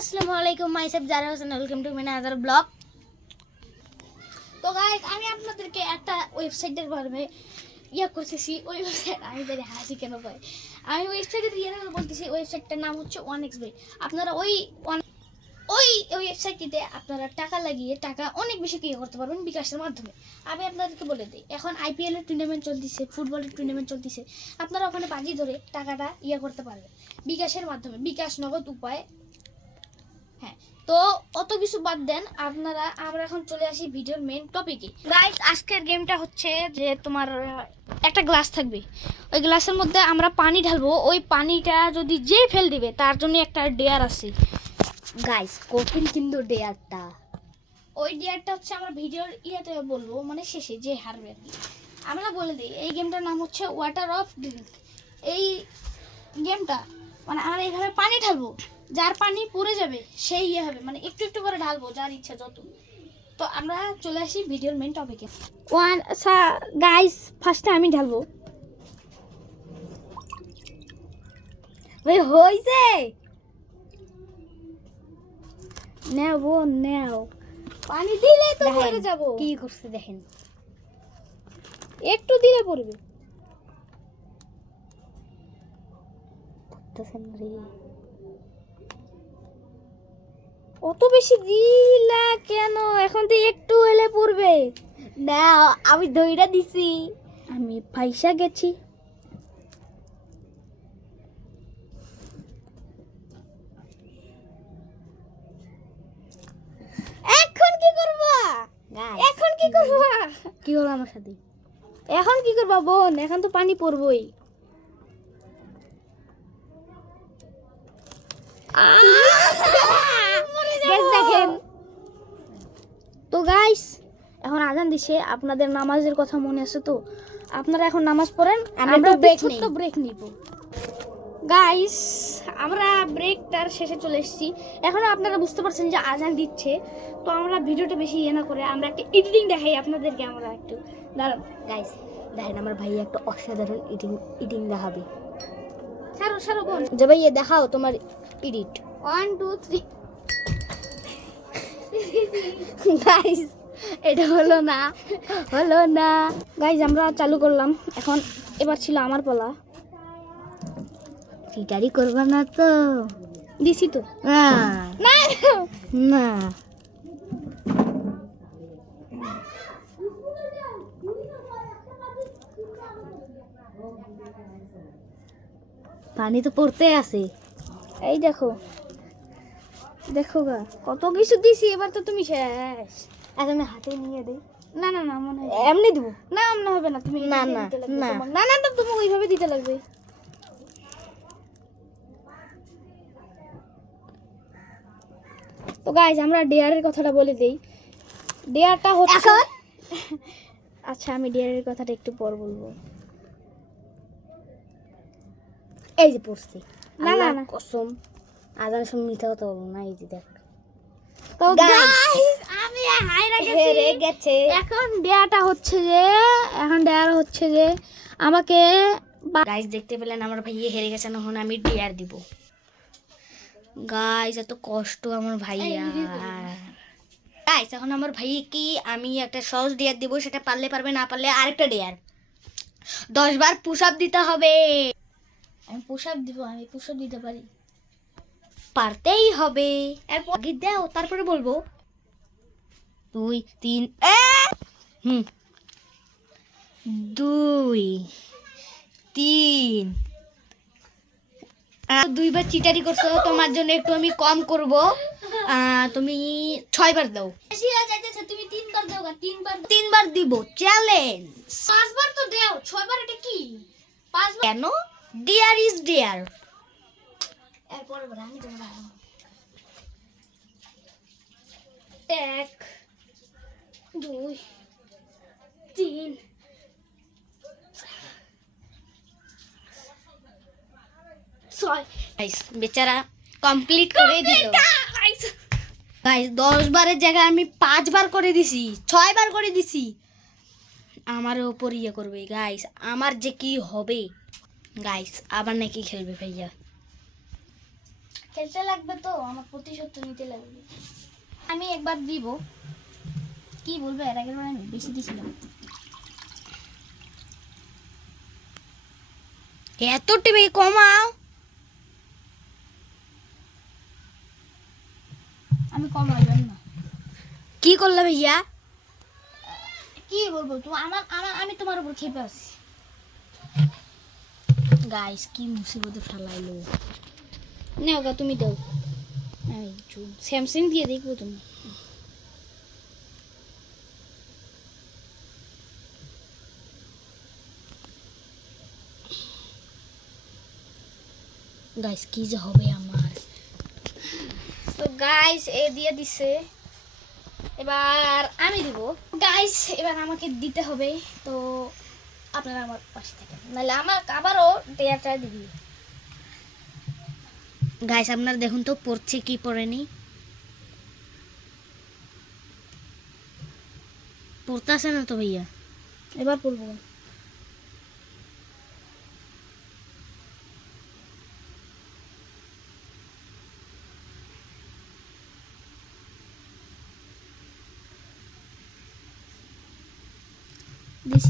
আসসালামু আলাইকুম myself Zara Hossain welcome to Mina তো গাইস আমি আপনাদেরকে ওয়েবসাইট ওয়ান এক্স আপনারা ওই ওই ওয়েবসাইটটিতে আপনারা টাকা লাগিয়ে টাকা অনেক বেশি ইয়ে করতে পারবেন বিকাশের মাধ্যমে। আমি আপনাদেরকে বলে দিই, এখন আইপিএল এর টুর্নামেন্ট চলতেছে ফুটবলের টুর্নামেন্ট চলতেছে। আপনারা ওখানে বাজি ধরে টাকাটা ইয়ে করতে পারবেন, বিকাশের মাধ্যমে। বিকাশ নগদ উপায় হ্যাঁ তো অত কিছু বাদ দেন আপনারা আমরা এখন চলে আসি ভিডিওর মেন টপিকে গাইস আজকের গেমটা হচ্ছে যে তোমার একটা গ্লাস থাকবে। ওই গ্লাসের মধ্যে আমরা পানি ঢালবো। ওই পানিটা যদি যে ফেল দিবে তার জন্য একটা ডেয়ার আছে। গাইস কঠিন কিন্তু ডেয়ারটা ওই ডেয়ারটা হচ্ছে আমরা ভিডিওর ইয়েতে বলব মানে শেষে যে হারবে আর কি। আমরা বলে দিই এই গেমটার নাম হচ্ছে ওয়াটার অফ ড্রিঙ্ক এই গেমটা মানে আমরা এইভাবে পানি ঢালবো। যার পানি পড়ে যাবে সেই ইয়ে হবে। মানে একটু একটু করে ঢালবো যার ইচ্ছা যত। তো আমরা চলে আসি ভিডিওর মেন টপিকে ওয়ান গাইস ফার্স্টে আমি ঢালবো। হইছে! নেও নেও। পানি দিলে তো পড়ে যাব। কি করছে দেখেন। একটু দিলে পড়বে। পড়তেছেন রে। অত বেশি দিলা কেন? এখন তো একটু এলে পড়বে। না আমি দইটা দিছি। আমি পয়সা গেছি। এখন কি করবা? এখন কি করবা? কি হলো আমার সাথে? এখন কি করবা বোন? এখন তো পানি পড়বই। গাইস দেখেন তো গাইস এখন আজান দিছে আপনাদের নামাজের কথা মনে আছে তো? আপনারা এখন নামাজ পড়েন আমরা ছোট্ট ব্রেক নিব। গাইস আমরা ব্রেকটার শেষে চলে এসেছি। এখনও আপনারা বুঝতে পারছেন যে আজান দিচ্ছে তো আমরা ভিডিওটা বেশি ইয়ে না করে আমরা একটা এডিটিং দেখাই আপনাদেরকে আমরা একটু। দাঁড়ান গাইস দেখেন আমার ভাই একটা অসাধারণ ইটিং ইটিং দেখাবে। সারো সারো বোন যে ভাই দেখাও তোমার edit one two three guys এটা হলো না হলো না। গাইজ আমরা চালু করলাম। এখন এবার ছিল আমার পালা। চিটারি করবা না তো। দিছি তো। না। না। পানি তো পড়তে আছে। এই দেখো। দেখো গা কত কিছু দিছি এবার তো তুমি শেষ। আচ্ছা আমি হাতে নিয়ে দিই। না না না মনে হয় এমনি দিব? না মনে হবে না তুমি না, না, না। না না তুমি ওইভাবে দিতে লাগবে। তো গাইজ আমরা ডেয়ারের কথাটা বলে দেই। ডেয়ারটা হচ্ছে আচ্ছা আমি ডেয়ারের কথাটা একটু পর বলব। এই যে পড়ছি। না, না, আল্লাহর কসম আজান শুন মিথ্যা কথা বলব না এই যে দেখ। তো গাইজ আমি হাইরা হেরে গেছে। এখন ডেয়ারটা হচ্ছে যে এখন ডেয়ার হচ্ছে যে আমাকে গাইস দেখতে পেলেন আমার ভাই হেরে গেছে এখন আমি ডিয়ার দিব। গাইস এত কষ্ট আমার ভাইয়া। গাইস এখন আমার ভাই কি আমি একটা সহজ ডেয়ার দিব সেটা পারলে পারবে না পারলে আরেকটা ডিয়ার দশ বার পুশ আপ দিতে হবে। আমি পুশ আপ দিব আমি পুশ আপ দিতে পারি। পারতেই হবে। এরপর আগে দাও তারপরে বলব। দুই তিন হুম। দুই তিন। দুইবার চিটারি করছ তোমার জন্য একটু আমি কম করব। তুমি ছয়বার দাও। তুমি তিনবার দাও তিনবার। তিনবার দিব চ্যালেঞ্জ পাঁচবার তো দাও ছয়বার এটা কি? পাঁচবার কেন? ডিয়ার ইজ ডিয়ার এরপর আমি তোমার। এক দুই তিন। ছয়। বেচারা কমপ্লিট করে দিল। গাইস দশ বারের জায়গায় আমি পাঁচবার করে দিছি ছয় বার করে দিছি। আমার ওপর ইয়ে করবে গাইস আমার যে কি হবে? গাইস আবার নাকি খেলবে ভাইয়া। খেলতে লাগবে তো আমার প্রতিশোধ নিতে লাগবে। আমি একবার দিব। কি বলব এর আগের আমি বেশি দিয়েছিলাম এত টিভি কমাও। আমি কম হইবেন না। কি করলে ভাইয়া? কি বলব তুমি আমার আমার আমি তোমার উপর খেপে আছি। গাইস কি মুসিবতে ফেলাইলো। নেও গা, তুমি দাও। স্যামসাং দিয়ে দেখব তুমি। গাইস কি যে হবে আমার। তো গাইস এ দিয়ে দিছে। এবার আমি দিব। গাইস এবার আমাকে দিতে হবে। তো আপনারা আমার পাশে থাকেন। নাহলে আমার আবারও টেয়ারটা দিয়ে দিবে গাইস আপনারা দেখুন তো পড়ছে কি পড়েনি? পড়তেছে না তো ভাইয়া? এবার পড়ব। দিছি